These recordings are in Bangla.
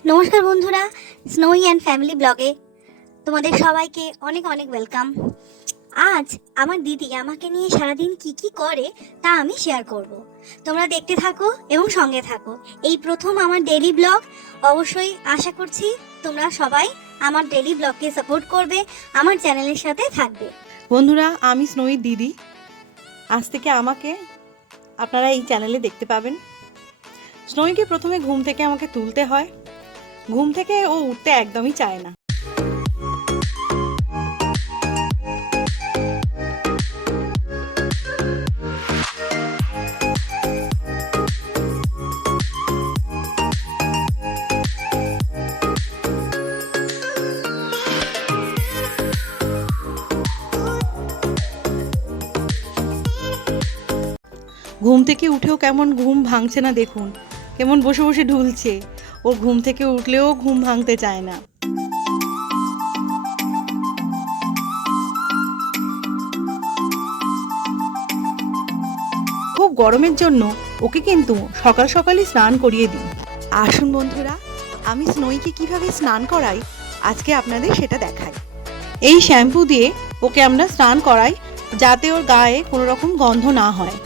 নমস্কার বন্ধুরা স্নোই অ্যান্ড ফ্যামিলি ব্লগে তোমাদের সবাইকে অনেক অনেক ওয়েলকাম আজ আমার দিদি আমাকে নিয়ে সারাদিন কি কি করে তা আমি শেয়ার করব। তোমরা দেখতে থাকো এবং সঙ্গে থাকো। এই প্রথম আমার ডেলি ব্লগ অবশ্যই আশা করছি তোমরা সবাই আমার ডেলি ব্লগকে সাপোর্ট করবে, আমার চ্যানেলের সাথে থাকবে। বন্ধুরা, আমি স্নোই দিদি। আজ থেকে আমাকে আপনারা এই চ্যানেলে দেখতে পাবেন। স্নোইকে প্রথমে ঘুম থেকে আমাকে তুলতে হয়। ঘুম থেকে ও উঠতে একদমই চায় না। ঘুম থেকে উঠেও কেমন ঘুম ভাঙছে না দেখুন। কেমন বসে বসে ঢুলছে। ওর ঘুম থেকে উঠলেও ঘুম ভাঙতে চায় না। খুব গরমের জন্য ওকে কিন্তু সকাল সকালই স্নান করিয়ে দিই। আসুন বন্ধুরা আমি স্নোইকে কীভাবে স্নান করাই আজকে আপনাদের সেটা দেখাই। এই শ্যাম্পু দিয়ে ওকে আমরা স্নান করাই যাতে ওর গায়ে কোনো রকম গন্ধ না হয়।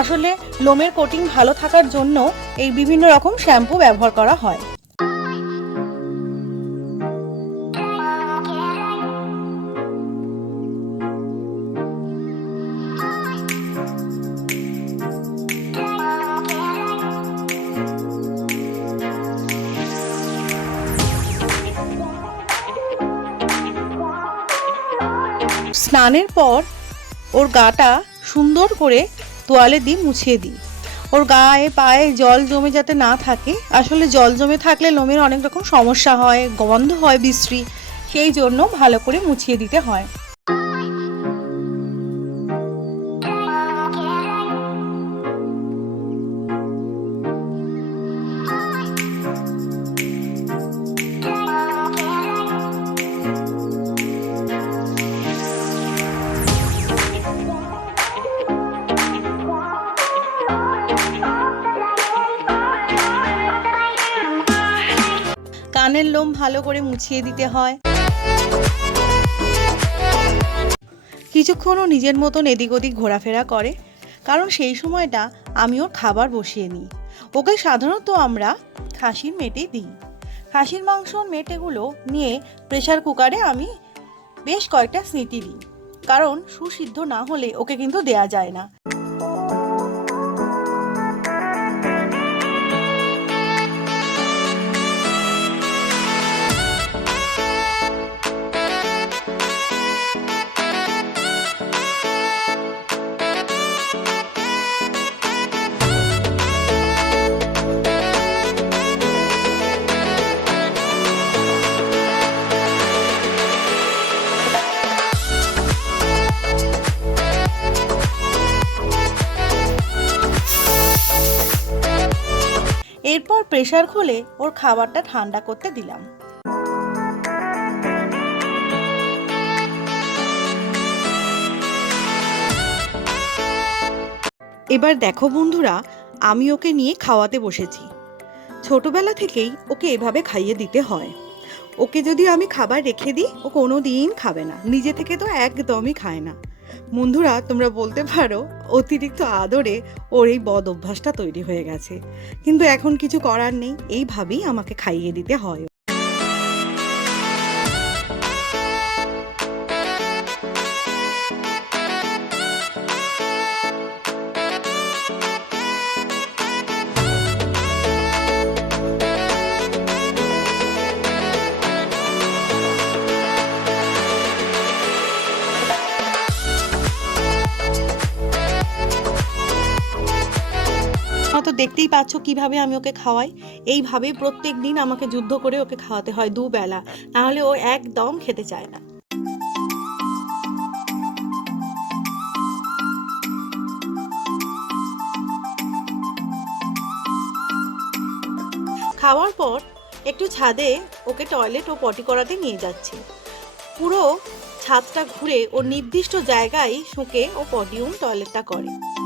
আসলে লোমের কোটিং ভালো থাকার জন্য এই বিভিন্ন রকম শ্যাম্পু ব্যবহার করা হয়। স্নানের পর ওর গাটা সুন্দর করে তোয়ালে দিয়ে মুছিয়ে দিই। ওর গায়ে, পায়ে জল জমে যাতে না থাকে, আসলে জল জমে থাকলে লোমের অনেক রকম সমস্যা হয়, গন্ধ হয় বিশ্রী, সেই জন্য ভালো করে মুছিয়ে দিতে হয়। কানের লোম ভালো করে মুছিয়ে দিতে হয়। কিছুক্ষণও নিজের মতন এদিক ওদিক ঘোরাফেরা করে, কারণ সেই সময়টা আমি ওর খাবার বসিয়ে নিই। ওকে সাধারণত আমরা খাসির মেটে দিই। খাসির মাংসর মেটেগুলো নিয়ে প্রেশার কুকারে আমি বেশ কয়েকটা স্মৃতি দিই, কারণ সুসিদ্ধ না হলে ওকে কিন্তু দেয়া যায় না। প্রেসার খুলে ওর খাবারটা ঠান্ডা করতে দিলাম। এবার দেখো বন্ধুরা, আমি ওকে নিয়ে খাওয়াতে বসেছি। ছোটবেলা থেকেই ওকে এভাবে খাইয়ে দিতে হয়। ওকে যদি আমি খাবার রেখে দিই, ও কোনো দিন খাবে না। নিজে থেকে তো একদমই খায় না। বন্ধুরা, তোমরা বলতে পারো, অতিরিক্ত আদরে ওর এই বদ অভ্যাসটা তৈরি হয়ে গেছে। কিন্তু এখন কিছু করার নেই, এইভাবেই আমাকে খাইয়ে দিতে হয় তো দেখতেই পাচ্ছ কীভাবে আমি ওকে খাওয়াই। এইভাবে প্রত্যেক দিন আমাকে যুদ্ধ করে ওকে খাওয়াতে হয় দুবেলা। নাহলে ও একদম খেতে চায় না। খাওয়ার পর একটু ছাদে ওকে টয়লেট ও পটি করাতে নিয়ে যাচ্ছি। পুরো ছাদটা ঘুরে ও নির্দিষ্ট জায়গায় শুকে ও পটিউম টয়লেটটা করে।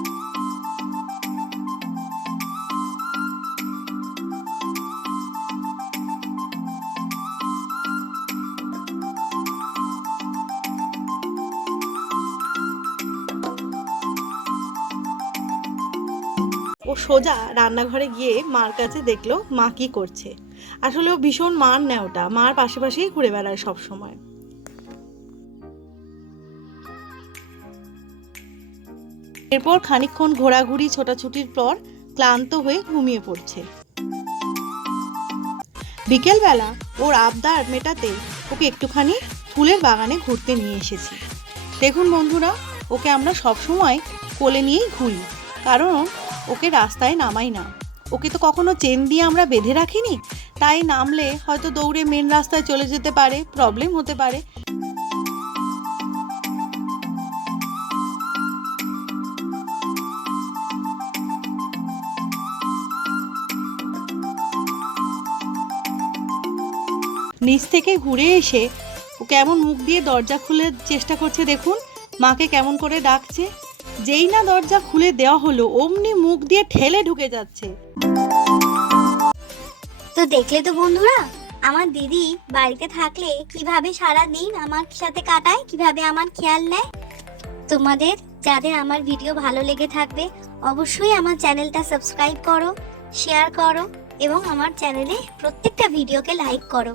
সোজা রান্নাঘরে গিয়ে মার কাছে দেখল মা কি করছে। আসলে ও ভীষণ মার নেয় ওটা। মার পাশে পাশেই ঘুরে বেড়ায় সব সময় এরপর খানিকক্ষণ ঘোরাঘুরি, ছোটাছুটির পর ক্লান্ত হয়ে ঘুমিয়ে পড়ছে। বিকেলবেলা ওর আবদার মেটাতে ওকে একটুখানি ফুলের বাগানে ঘুরতে নিয়ে এসেছি। দেখুন বন্ধুরা, ওকে আমরা সব সময় কোলে নিয়েই ঘুরি। কারণ ওকে রাস্তায় নামাই না। ওকে তো কখনো চেন দিয়ে আমরা বেঁধে রাখিনি? তাই নামলে হয়তো দৌড়ে মেন রাস্তায় চলে যেতে পারে প্রবলেম হতে পারে। নিচ থেকে ঘুরে এসে ও কেমন মুখ দিয়ে দরজা খুলে চেষ্টা করছে দেখুন। মাকে কেমন করে ডাকছে। যেই না দরজা খুলে দেওয়া হলো, অমনি মুখ দিয়ে ঠেলে ঢুকে যাচ্ছে। তো দেখলে তো বন্ধুরা, আমার দিদি বাড়িতে থাকলে কীভাবে সারা দিন আমার সাথে কাটায়, কীভাবে আমার খেয়াল নেয়? তোমাদের, যাদের আমার ভিডিও ভালো লেগে থাকবে, অবশ্যই আমার চ্যানেলটা সাবস্ক্রাইব করো, শেয়ার করো, এবং আমার চ্যানেলে প্রত্যেকটা ভিডিওকে লাইক করো।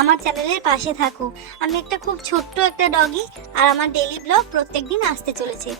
আমার চ্যানেলের পাশে থাকো। আমি একটা খুব ছোট্ট একটা ডগি, আর আমার ডেলি ব্লগ প্রত্যেকদিন আসতে চলেছে।